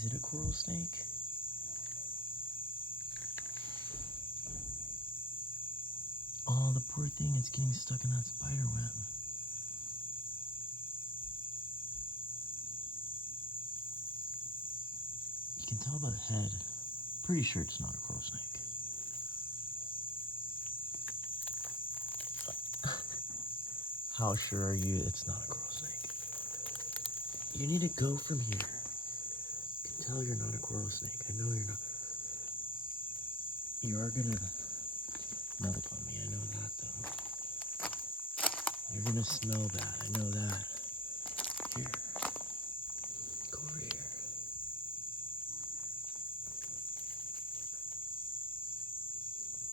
Is it a coral snake? Oh, the poor thing is getting stuck in that spider web. You can tell by the head. Pretty sure it's not a coral snake. How sure are you it's not a coral snake? You need to go from here. I can tell you're not a coral snake. I know you're not. You are gonna milk on me. I know that though. You're gonna smell bad. I know that. Here.